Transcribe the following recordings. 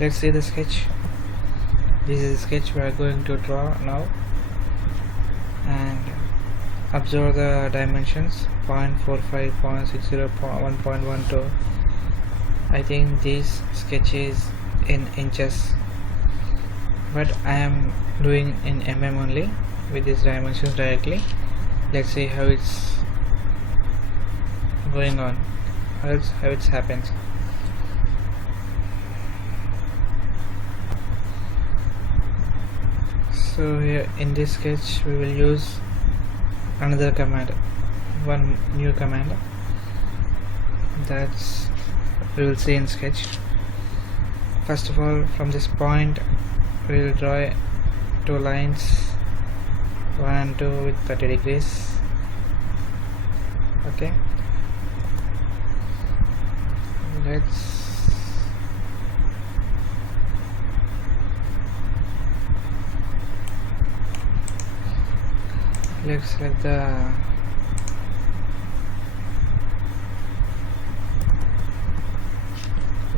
Let's see the sketch. This is the sketch we are going to draw now, and observe the dimensions 0.45, 0.60, 1.12. I think this sketch is in inches, but I am doing in mm only with these dimensions directly. Let's see how it's going on, how it happens. So here in this sketch we will use another command, one new command that's we will see in sketch. First of all, from this point we will draw two lines, 1 and 2 with 30 degrees. Okay, let's select the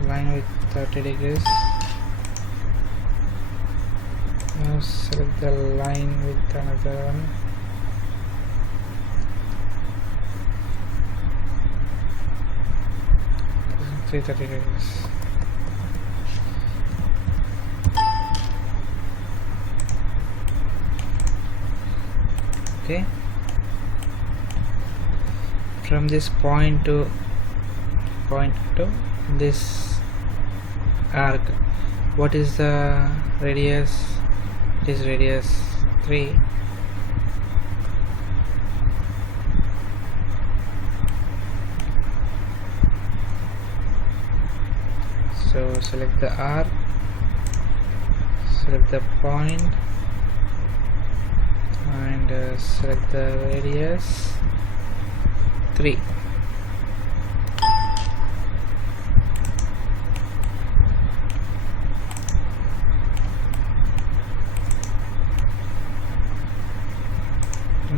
line with 30 degrees. Now select the line with another one. This is 330 degrees. Okay, from this point to this arc, what is the radius? It is radius 3. So select the arc, select the point, and select the radius 3.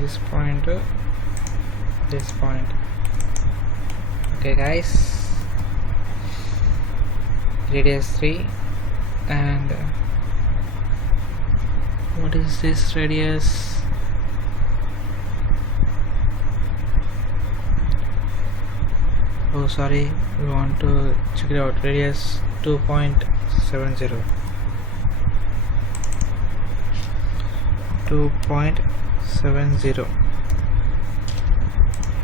This point to this point. Okay guys, radius 3, and what is this radius? Oh sorry, we want to check it out. Radius 2.70. 2.70.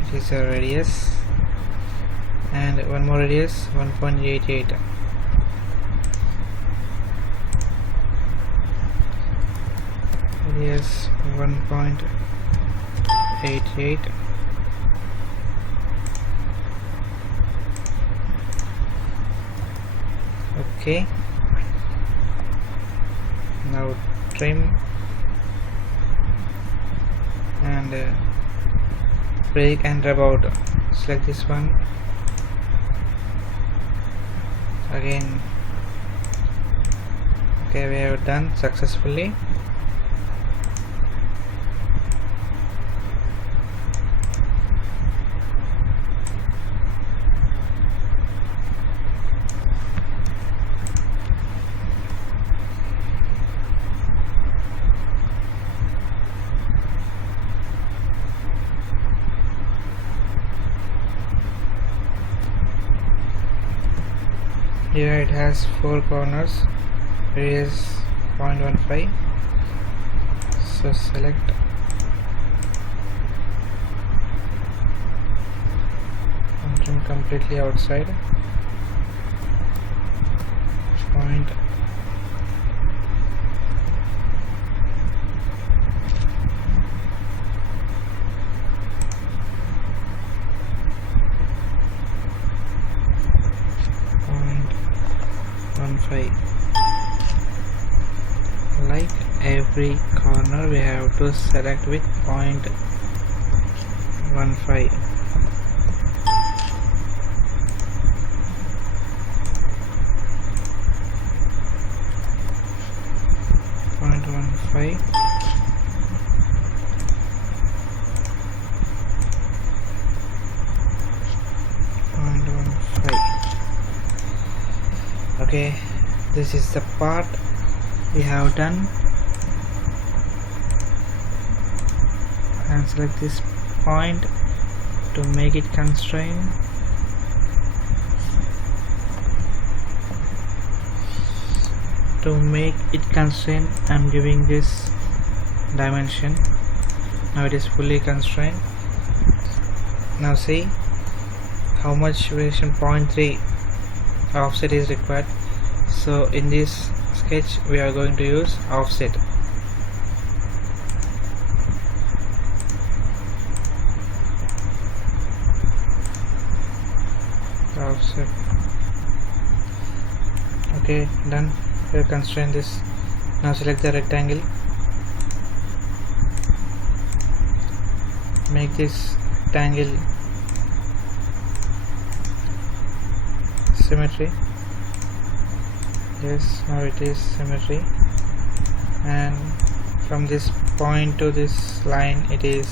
It is a radius, and one more radius, 1.88. Radius 1.88. Okay, now trim and break and rub out. Select this one again. Okay, we have done successfully. Here it has 4 corners, radius 0.15. So select and trim completely outside. Point like every corner we have to select with 0.15. Okay, This is the part we have done, and select this point to make it constraint. To make it constraint, I'm giving this dimension. Now it is fully constrained. Now see how much variation 0.3 offset is required. So in this sketch we are going to use offset. Offset. Okay, done. We'll constrain this. Now select the rectangle. Make this rectangle symmetry. Yes, now it is symmetry, and from this point to this line it is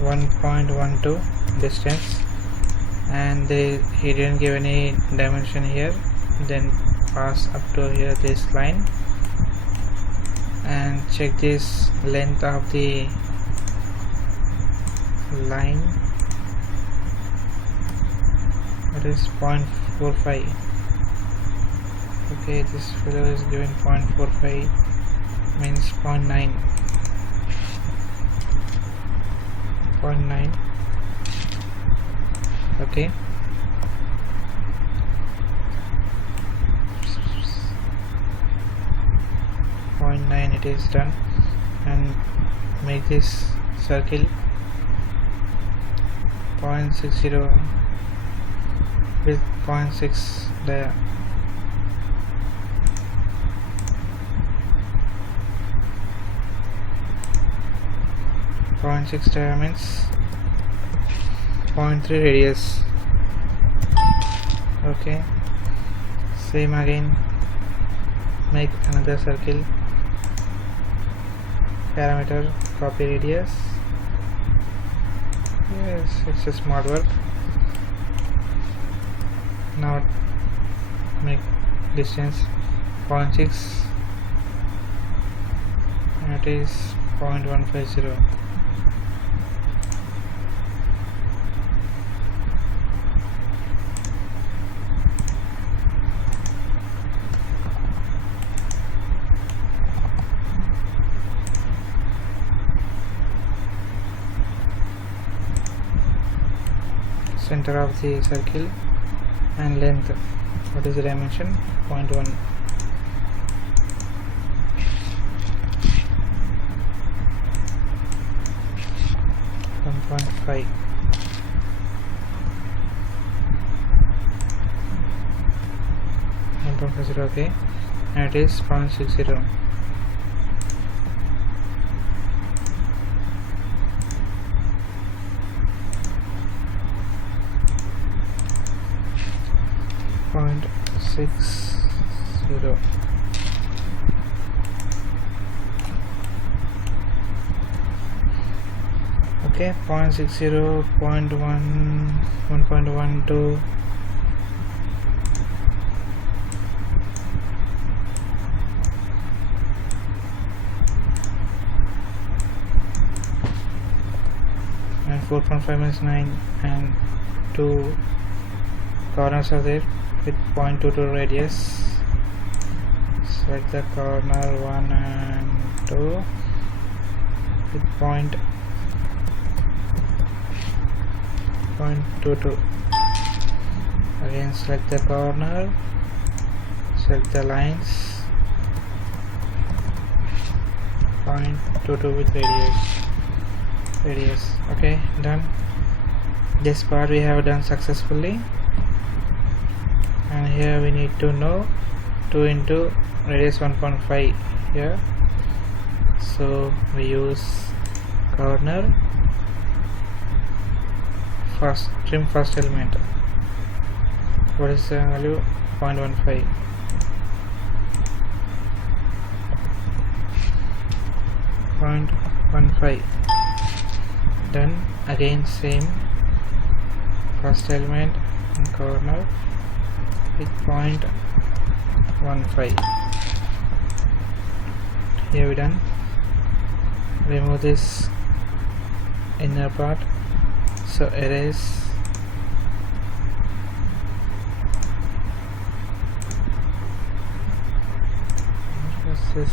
1.12 distance, and he didn't give any dimension here. Then pass up to here this line and check this length of the line. It is 0.45. Okay, this fellow is given 0.45, means 0.9. 0.9. Okay. It is done, and make this circle 0.60 with 0.6 there. Means 0.3 radius. Okay, same again, make another circle, parameter, copy radius. Yes, it's a smart work. Now make distance 0.6, and it is 0.150. Center of the circle and length. What is the dimension? 0.1. 1.5. Okay, and it is 0.60. Okay, 0.60, 0.1, 1.12. And 4.5 minus 9, and 2 corners are there with 0.22 radius. Select the corner 1 and 2 with 0.22. Again select the corner, select the lines, 0.22 with radius. Okay, done. This part we have done successfully, and here we need to know 2 into radius 1.5 here, so we use corner, trim first element. What is the value? 0.15. Then again same, first element and corner with 0.15. Here we done. Remove this inner part, so erase. What's this?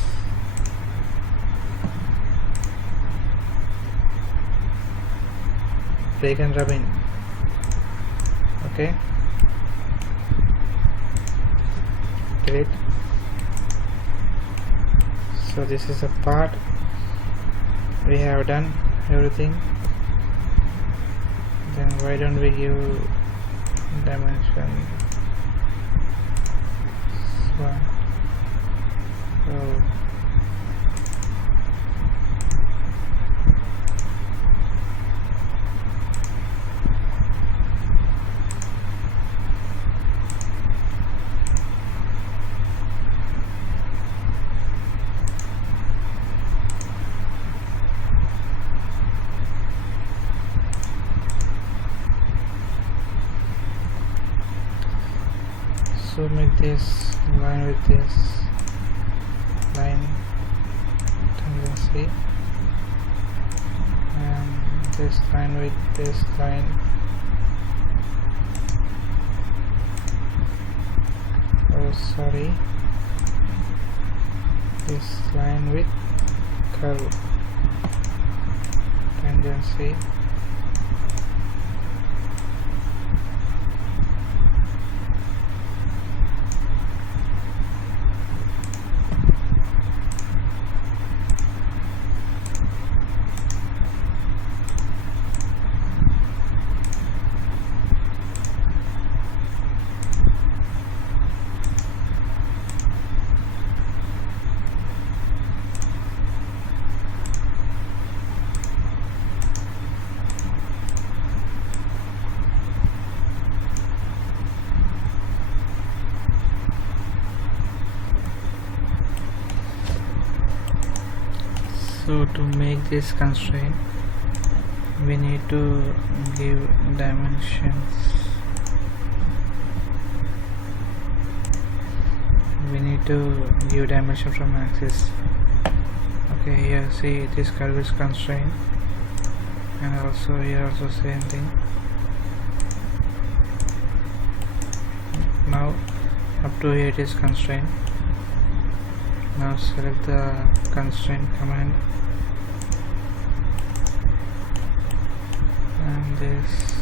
Break and rub in. Okay, delete. So this is a part. We have done everything. Then why don't we give dimension 1? So make this line with this line tendency, and this line with this line. Oh sorry, this line with curve tendency. So to make this constraint, we need to give dimensions. We need to give dimension from axis. Okay, here see this curve is constraint, and also here also same thing. Now up to here it is constraint. Now select the constraint command, and this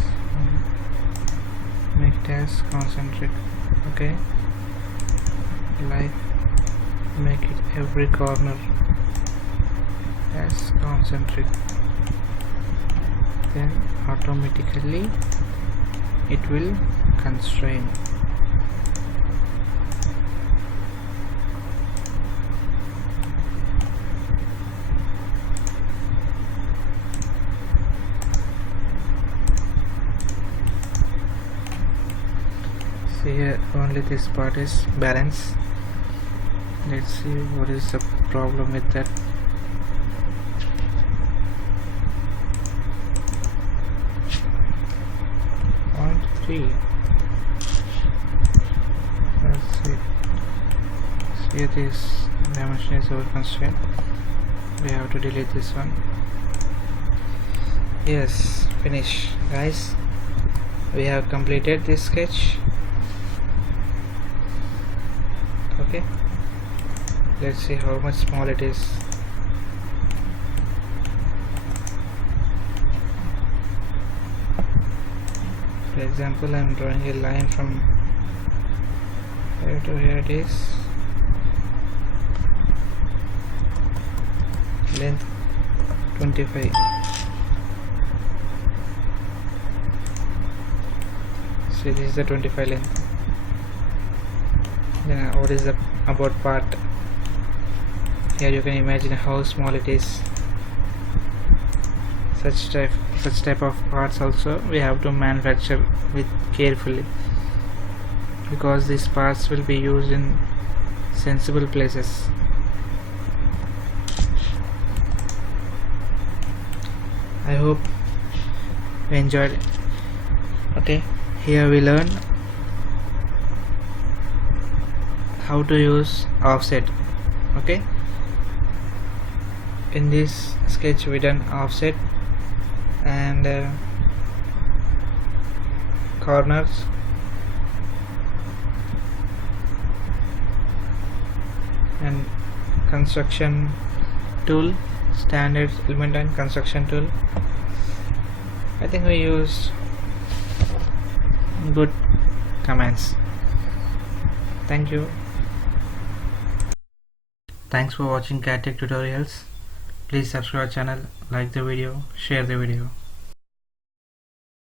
make it as concentric. Okay, like make it every corner as concentric, then automatically it will constrain. See here only this part is balanced. Let's see what is the problem with that. Let's see. See this dimension is over constraint. We have to delete this one. Yes, finish guys. We have completed this sketch. Okay, let's see how much small it is. For example, I am drawing a line from here to here. It is length 25. So this is the 25 length. Then what is the about part? Here you can imagine how small it is. Such type of parts also we have to manufacture with carefully, because these parts will be used in sensible places. I hope you enjoyed. Okay, here we learn how to use offset. Okay, in this sketch we done offset and corners and construction tool, standard element and construction tool. I think we use good commands. Thank you. Thanks for watching CAD Tech tutorials. Please subscribe our channel, like the video, share the video.